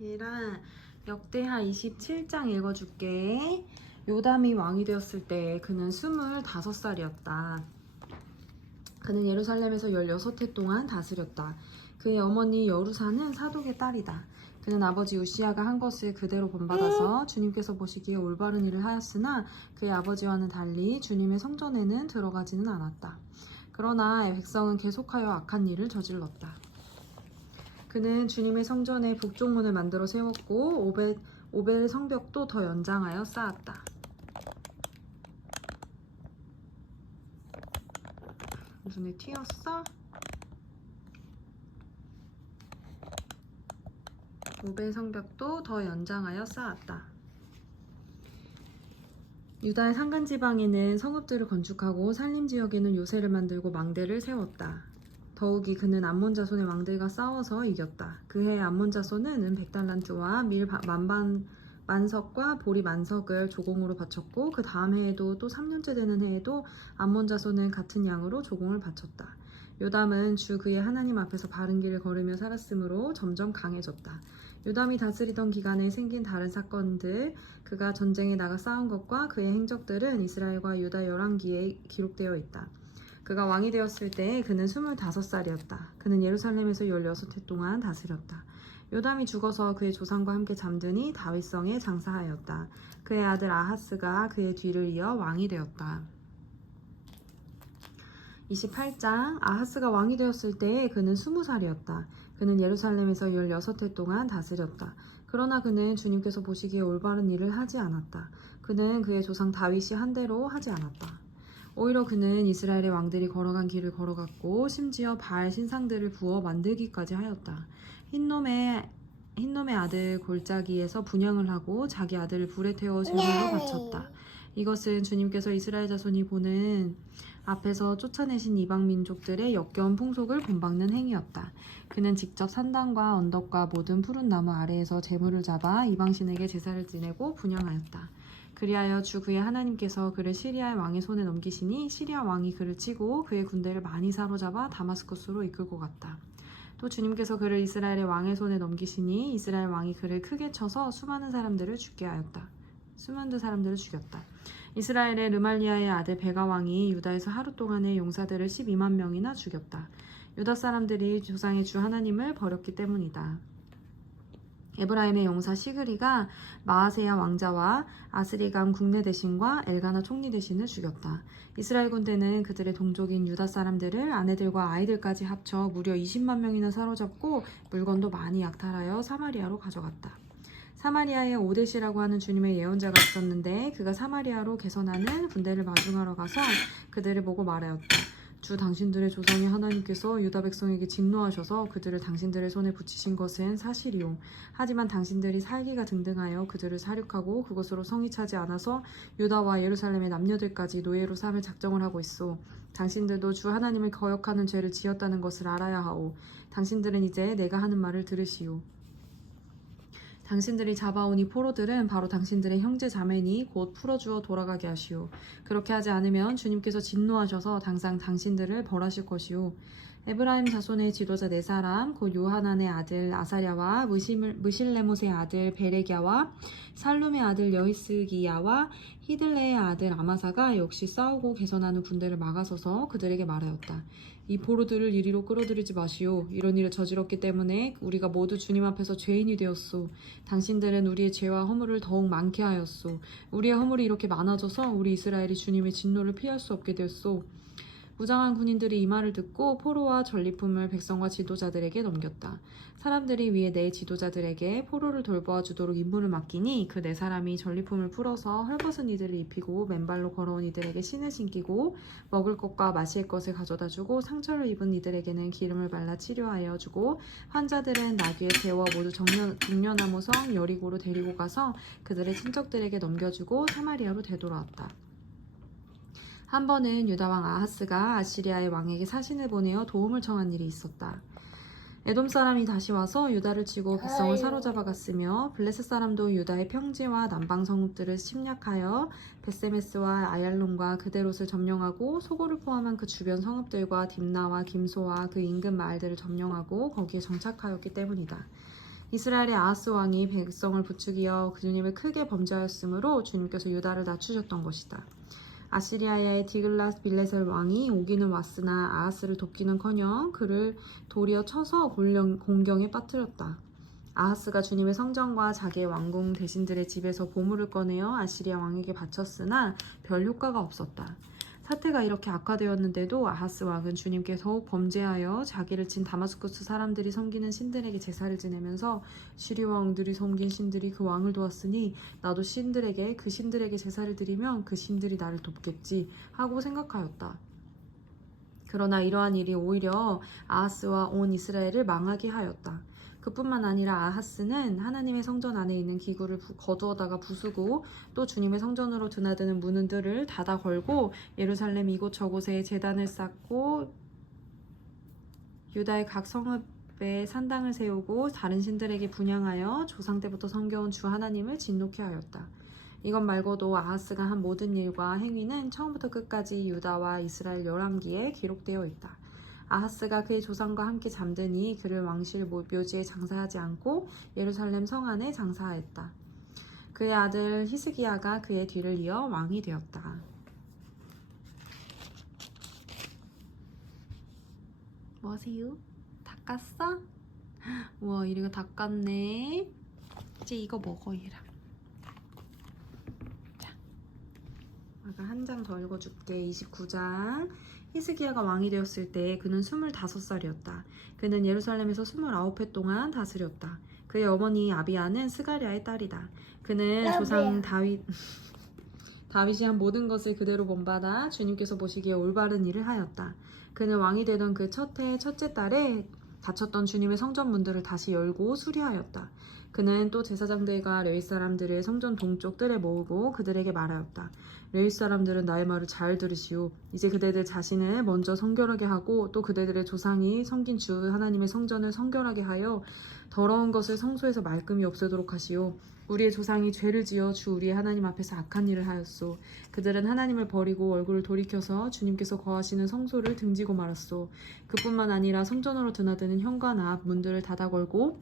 얘랑 역대하 27장 읽어줄게. 요담이 왕이 되었을 때 그는 25살이었다. 그는 예루살렘에서 16해 동안 다스렸다. 그의 어머니 여루사는 사독의 딸이다. 그는 아버지 우시아가 한 것을 그대로 본받아서 주님께서 보시기에 올바른 일을 하였으나 그의 아버지와는 달리 주님의 성전에는 들어가지는 않았다. 그러나 백성은 계속하여 악한 일을 저질렀다. 그는 주님의 성전에 북쪽문을 만들어 세웠고 오벨 성벽도 더 연장하여 쌓았다. 무슨 애 튀었어? 오벨 성벽도 더 연장하여 쌓았다. 유다의 산간 지방에는 성읍들을 건축하고 산림 지역에는 요새를 만들고 망대를 세웠다. 더욱이 그는 암몬 자손의 왕들과 싸워서 이겼다. 그해 암몬 자손은 은 100달란트와 밀 만석과 보리 만석을 조공으로 바쳤고 그 다음 해에도 또 3년째 되는 해에도 암몬 자손은 같은 양으로 조공을 바쳤다. 요담은 주 그의 하나님 앞에서 바른 길을 걸으며 살았으므로 점점 강해졌다. 요담이 다스리던 기간에 생긴 다른 사건들, 그가 전쟁에 나가 싸운 것과 그의 행적들은 이스라엘과 유다 열왕기에 기록되어 있다. 그가 왕이 되었을 때 그는 25살이었다. 그는 예루살렘에서 16해 동안 다스렸다. 요담이 죽어서 그의 조상과 함께 잠드니 다윗성에 장사하였다. 그의 아들 아하스가 그의 뒤를 이어 왕이 되었다. 28장 아하스가 왕이 되었을 때 그는 20살이었다. 그는 예루살렘에서 16해 동안 다스렸다. 그러나 그는 주님께서 보시기에 올바른 일을 하지 않았다. 그는 그의 조상 다윗이 한 대로 하지 않았다. 오히려 그는 이스라엘의 왕들이 걸어간 길을 걸어갔고 심지어 바알 신상들을 부어 만들기까지 하였다. 흰놈의 아들 골짜기에서 분향을 하고 자기 아들을 불에 태워 제물로 바쳤다. 이것은 주님께서 이스라엘 자손이 보는 앞에서 쫓아내신 이방 민족들의 역겨운 풍속을 본받는 행위였다. 그는 직접 산당과 언덕과 모든 푸른 나무 아래에서 제물을 잡아 이방신에게 제사를 지내고 분향하였다. 그리하여 주 그의 하나님께서 그를 시리아의 왕의 손에 넘기시니 시리아 왕이 그를 치고 그의 군대를 많이 사로잡아 다마스쿠스로 이끌고 갔다. 또 주님께서 그를 이스라엘의 왕의 손에 넘기시니 이스라엘 왕이 그를 크게 쳐서 수많은 사람들을 죽였다. 이스라엘의 르말리아의 아들 베가 왕이 유다에서 하루 동안의 용사들을 12만 명이나 죽였다. 유다 사람들이 조상의 주 하나님을 버렸기 때문이다. 에브라임의 용사 시그리가 마아세야 왕자와 아스리감 국내 대신과 엘가나 총리 대신을 죽였다. 이스라엘 군대는 그들의 동족인 유다 사람들을 아내들과 아이들까지 합쳐 무려 20만 명이나 사로잡고 물건도 많이 약탈하여 사마리아로 가져갔다. 사마리아에 오데시라고 하는 주님의 예언자가 있었는데 그가 사마리아로 개선하는 군대를 마중하러 가서 그들을 보고 말하였다. 주 당신들의 조상의 하나님께서 유다 백성에게 진노하셔서 그들을 당신들의 손에 붙이신 것은 사실이오. 하지만 당신들이 살기가 등등하여 그들을 사륙하고 그것으로 성이 차지 않아서 유다와 예루살렘의 남녀들까지 노예로 삼을 작정을 하고 있소. 당신들도 주 하나님을 거역하는 죄를 지었다는 것을 알아야 하오. 당신들은 이제 내가 하는 말을 들으시오. 당신들이 잡아온 이 포로들은 바로 당신들의 형제 자매니 곧 풀어주어 돌아가게 하시오. 그렇게 하지 않으면 주님께서 진노하셔서 당장 당신들을 벌하실 것이오. 에브라임 자손의 지도자 4사람 곧 요하난의 아들 아사랴와 무실레못의 아들 베레갸와 살룸의 아들 여히스기야와 히들레의 아들 아마사가 역시 싸우고 개선하는 군대를 막아서서 그들에게 말하였다. 이 포로들을 이리로 끌어들이지 마시오. 이런 일을 저질렀기 때문에 우리가 모두 주님 앞에서 죄인이 되었소. 당신들은 우리의 죄와 허물을 더욱 많게 하였소. 우리의 허물이 이렇게 많아져서 우리 이스라엘이 주님의 진노를 피할 수 없게 되었소. 무장한 군인들이 이 말을 듣고 포로와 전리품을 백성과 지도자들에게 넘겼다. 사람들이 위에 네 지도자들에게 포로를 돌보아 주도록 임무를 맡기니 그 4사람이 전리품을 풀어서 헐벗은 이들을 입히고 맨발로 걸어온 이들에게 신을 신기고 먹을 것과 마실 것을 가져다 주고 상처를 입은 이들에게는 기름을 발라 치료하여 주고 환자들은 나귀에 태워 모두 중년나무성 여리고로 데리고 가서 그들의 친척들에게 넘겨주고 사마리아로 되돌아왔다. 한 번은 유다 왕 아하스가 아시리아의 왕에게 사신을 보내어 도움을 청한 일이 있었다. 에돔 사람이 다시 와서 유다를 치고 백성을 사로잡아 갔으며 블레셋 사람도 유다의 평지와 남방 성읍들을 침략하여 베세메스와 아얄론과 그데롯을 점령하고 소고를 포함한 그 주변 성읍들과 딥나와 김소와 그 인근 마을들을 점령하고 거기에 정착하였기 때문이다. 이스라엘의 아하스 왕이 백성을 부추기어 주님을 크게 범죄하였으므로 주님께서 유다를 낮추셨던 것이다. 아시리아의 디글랏 빌레셀 왕이 오기는 왔으나 아하스를 돕기는커녕 그를 도리어 쳐서 공경에 빠뜨렸다. 아하스가 주님의 성전과 자기의 왕궁 대신들의 집에서 보물을 꺼내어 아시리아 왕에게 바쳤으나 별 효과가 없었다. 사태가 이렇게 악화되었는데도 아하스 왕은 주님께 더욱 범죄하여 자기를 친 다마스쿠스 사람들이 섬기는 신들에게 제사를 지내면서 시리아 왕들이 섬긴 신들이 그 왕을 도왔으니 나도 그 신들에게 제사를 드리면 그 신들이 나를 돕겠지 하고 생각하였다. 그러나 이러한 일이 오히려 아하스와 온 이스라엘을 망하게 하였다. 그뿐만 아니라 아하스는 하나님의 성전 안에 있는 기구를 거두어다가 부수고 또 주님의 성전으로 드나드는 문들을 닫아 걸고 예루살렘 이곳저곳에 제단을 쌓고 유다의 각 성읍에 산당을 세우고 다른 신들에게 분향하여 조상 때부터 섬겨온 주 하나님을 진노케 하였다. 이것 말고도 아하스가 한 모든 일과 행위는 처음부터 끝까지 유다와 이스라엘 열왕기에 기록되어 있다. 아하스가 그의 조상과 함께 잠드니 그를 왕실 묘지에 장사하지 않고 예루살렘 성 안에 장사하였다. 그의 아들 히스기야가 그의 뒤를 이어 왕이 되었다. 뭐하세요? 닦았어? 우와, 이거 닦았네. 이제 이거 먹어, 얘랑. 자, 아까 한 장 더 읽어줄게. 29장. 히스기야가 왕이 되었을 때 그는 25살이었다. 그는 예루살렘에서 29해 동안 다스렸다. 그의 어머니 아비야는 스가랴의 딸이다. 그는 조상 다윗이 한 모든 것을 그대로 본받아 주님께서 보시기에 올바른 일을 하였다. 그는 왕이 되던 그 첫째 달에 닫혔던 주님의 성전 문들을 다시 열고 수리하였다. 그는 또 제사장들과 레위 사람들을 성전 동쪽 뜰에 모으고 그들에게 말하였다. 레위 사람들은 나의 말을 잘 들으시오. 이제 그대들 자신을 먼저 성결하게 하고 또 그대들의 조상이 섬긴 주 하나님의 성전을 성결하게 하여 더러운 것을 성소에서 말끔히 없애도록 하시오. 우리의 조상이 죄를 지어 주 우리의 하나님 앞에서 악한 일을 하였소. 그들은 하나님을 버리고 얼굴을 돌이켜서 주님께서 거하시는 성소를 등지고 말았소. 그뿐만 아니라 성전으로 드나드는 현관 앞 문들을 닫아 걸고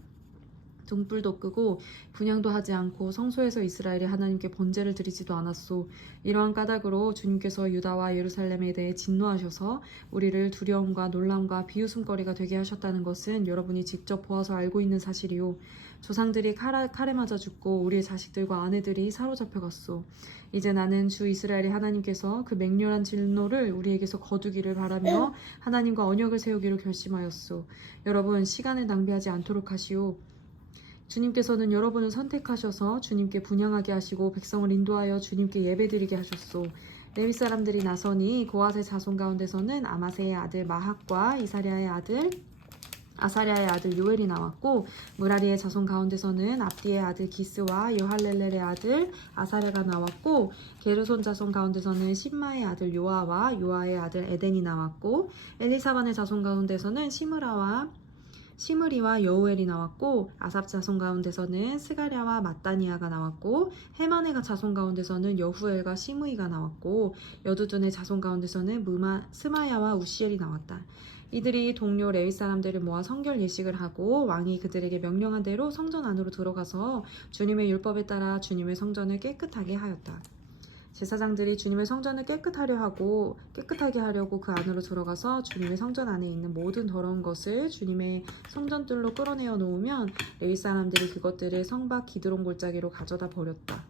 등불도 끄고 분향도 하지 않고 성소에서 이스라엘이 하나님께 번제를 드리지도 않았소. 이러한 까닭으로 주님께서 유다와 예루살렘에 대해 진노하셔서 우리를 두려움과 놀람과 비웃음거리가 되게 하셨다는 것은 여러분이 직접 보아서 알고 있는 사실이요. 조상들이 칼에 맞아 죽고 우리의 자식들과 아내들이 사로잡혀갔소. 이제 나는 주 이스라엘의 하나님께서 그 맹렬한 진노를 우리에게서 거두기를 바라며 하나님과 언약을 세우기로 결심하였소. 여러분, 시간을 낭비하지 않도록 하시오. 주님께서는 여러분을 선택하셔서 주님께 분향하게 하시고 백성을 인도하여 주님께 예배드리게 하셨소. 레위 사람들이 나서니 고핫의 자손 가운데서는 아마세의 아들 마학과 아사랴의 아들 요엘이 나왔고 무라리의 자손 가운데서는 압디의 아들 기스와 여할렐렐의 아들 아사랴가 나왔고 게르손 자손 가운데서는 심마의 아들 요아와 요아의 아들 에덴이 나왔고 엘리사반의 자손 가운데서는 시므리와 여우엘이 나왔고 아삽 자손 가운데서는 스가랴와 마따니아가 나왔고 헤만의 자손 가운데서는 여후엘과 시므이가 나왔고 여두둔의 자손 가운데서는 스마야와 우시엘이 나왔다. 이들이 동료 레위 사람들을 모아 성결 예식을 하고 왕이 그들에게 명령한 대로 성전 안으로 들어가서 주님의 율법에 따라 주님의 성전을 깨끗하게 하였다. 제사장들이 주님의 성전을 깨끗하게 하려고 그 안으로 들어가서 주님의 성전 안에 있는 모든 더러운 것을 주님의 성전뜰로 끌어내어 놓으면 레위 사람들이 그것들을 성밖 기드론 골짜기로 가져다 버렸다.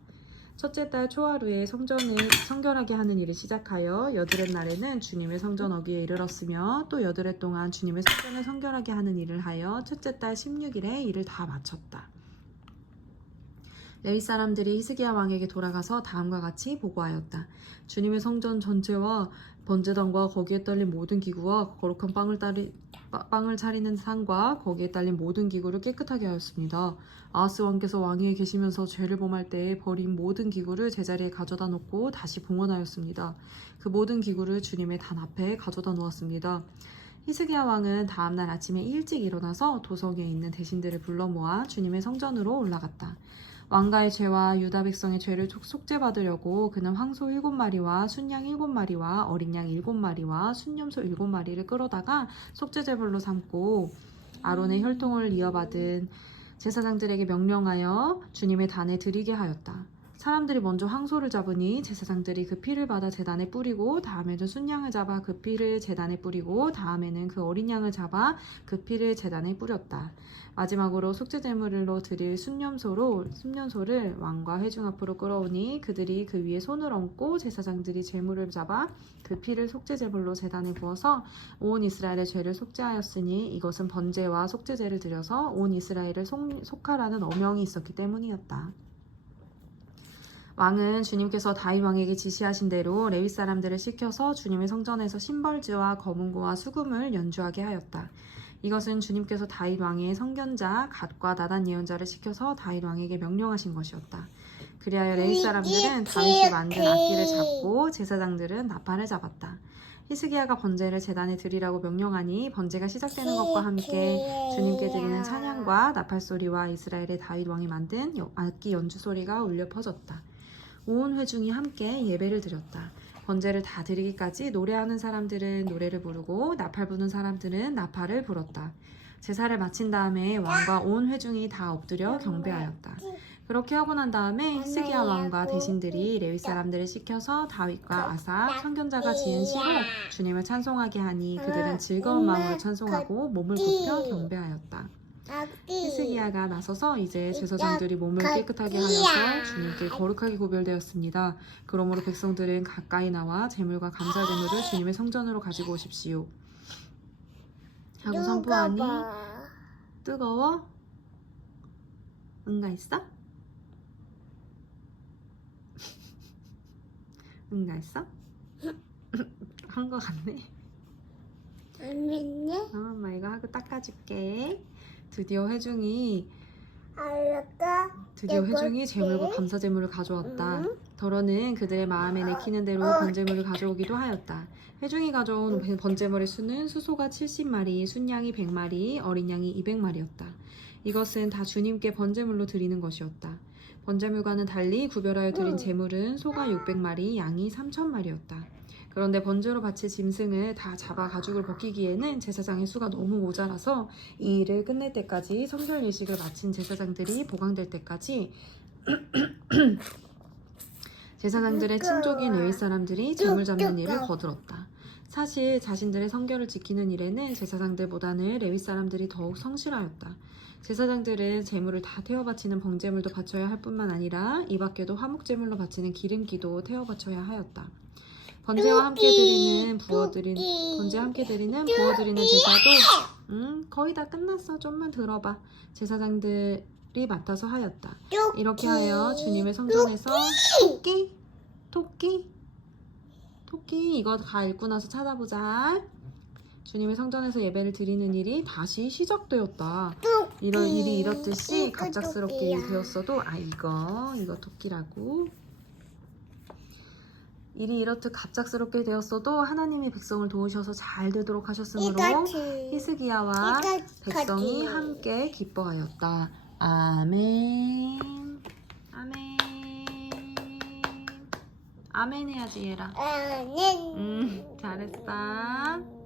첫째 달 초하루에 성전을 성결하게 하는 일을 시작하여 여드렛 날에는 주님의 성전 어귀에 이르렀으며 또 여드렛 동안 주님의 성전을 성결하게 하는 일을 하여 첫째 달 16일에 일을 다 마쳤다. 레위 사람들이 히스기야 왕에게 돌아가서 다음과 같이 보고하였다. 주님의 성전 전체와 번제단과 거기에 딸린 모든 기구와 거룩한 빵을 차리는 상과 거기에 딸린 모든 기구를 깨끗하게 하였습니다. 아하스 왕께서 왕위에 계시면서 죄를 범할 때에 버린 모든 기구를 제자리에 가져다 놓고 다시 봉헌하였습니다. 그 모든 기구를 주님의 단 앞에 가져다 놓았습니다. 히스기야 왕은 다음날 아침에 일찍 일어나서 도성에 있는 대신들을 불러 모아 주님의 성전으로 올라갔다. 왕가의 죄와 유다 백성의 죄를 속죄받으려고 그는 황소 7마리와 순양 7마리와 어린 양 7마리와 순염소 7마리를 끌어다가 속죄제물로 삼고 아론의 혈통을 이어받은 제사장들에게 명령하여 주님의 단에 드리게 하였다. 사람들이 먼저 황소를 잡으니 제사장들이 그 피를 받아 제단에 뿌리고 다음에는 순양을 잡아 그 피를 제단에 뿌리고 다음에는 그 어린 양을 잡아 그 피를 제단에 뿌렸다. 마지막으로 속죄제물로 드릴 순념소를 왕과 회중 앞으로 끌어오니 그들이 그 위에 손을 얹고 제사장들이 제물을 잡아 그 피를 속죄제물로 제단에 부어서 온 이스라엘의 죄를 속죄하였으니 이것은 번제와 속죄제를 드려서 온 이스라엘을 속하라는 어명이 있었기 때문이었다. 왕은 주님께서 다윗 왕에게 지시하신 대로 레위 사람들을 시켜서 주님의 성전에서 신벌지와 거문고와 수금을 연주하게 하였다. 이것은 주님께서 다윗 왕의 선견자 갓과 나단 예언자를 시켜서 다윗 왕에게 명령하신 것이었다. 그리하여 레위 사람들은 다윗이 만든 악기를 잡고 제사장들은 나팔을 잡았다. 히스기야가 번제를 제단에 드리라고 명령하니 번제가 시작되는 것과 함께 주님께 드리는 찬양과 나팔 소리와 이스라엘의 다윗 왕이 만든 악기 연주 소리가 울려 퍼졌다. 온 회중이 함께 예배를 드렸다. 번제를 다 드리기까지 노래하는 사람들은 노래를 부르고 나팔 부는 사람들은 나팔을 불었다. 제사를 마친 다음에 왕과 온 회중이 다 엎드려 경배하였다. 그렇게 하고 난 다음에 히스기야 왕과 대신들이 레위 사람들을 시켜서 다윗과 아삽 선견자가 지은 시로 주님을 찬송하게 하니 그들은 즐거운 마음으로 찬송하고 몸을 굽혀 경배하였다. 히스기야가 나서서 이제 제사장들이 몸을 깨끗하게 하여서 주님께 거룩하게 구별되었습니다. 그러므로 백성들은 가까이 나와 제물과 감사 제물을 주님의 성전으로 가지고 오십시오 하고 선포하니 뜨거워? 응가 있어? 응가 있어? 한 거 같네. 엄마 이거 하고 닦아줄게. 드디어 회중이 제물과 감사 제물을 가져왔다. 더러는 그들의 마음에 내키는 대로 번제물을 가져오기도 하였다. 회중이 가져온 번제물의 수는 수소가 70마리, 순양이 100마리, 어린 양이 200마리였다. 이것은 다 주님께 번제물로 드리는 것이었다. 번제물과는 달리 구별하여 드린 제물은 소가 600마리, 양이 3000마리였다. 그런데 번제로 바칠 짐승을 다 잡아 가죽을 벗기기에는 제사장의 수가 너무 모자라서 이 일을 끝낼 때까지 성결 예식을 마친 제사장들이 보강될 때까지 제사장들의 친족인 레위 사람들이 제물 잡는 일을 거들었다. 사실 자신들의 성결을 지키는 일에는 제사장들보다는 레위 사람들이 더욱 성실하였다. 제사장들은 제물을 다 태워 바치는 번제물도 바쳐야 할 뿐만 아니라 이 밖에도 화목제물로 바치는 기름기도 태워 바쳐야 하였다. 번제와 함께 드리는 부어드리는 제사도 거의 다 끝났어. 좀만 들어봐. 제사장들이 맡아서 하였다. 이렇게 하여 주님의 성전에서 토끼 이거 다 읽고 나서 찾아보자. 주님의 성전에서 예배를 드리는 일이 다시 시작되었다. 이런 일이 이렇듯이 갑작스럽게 되었어도 이거 토끼라고. 일이 이렇듯 갑작스럽게 되었어도 하나님이 백성을 도우셔서 잘 되도록 하셨으므로 히스기야와 백성이 함께 기뻐하였다. 아멘. 아멘. 아멘 해야지 얘라. 잘했어.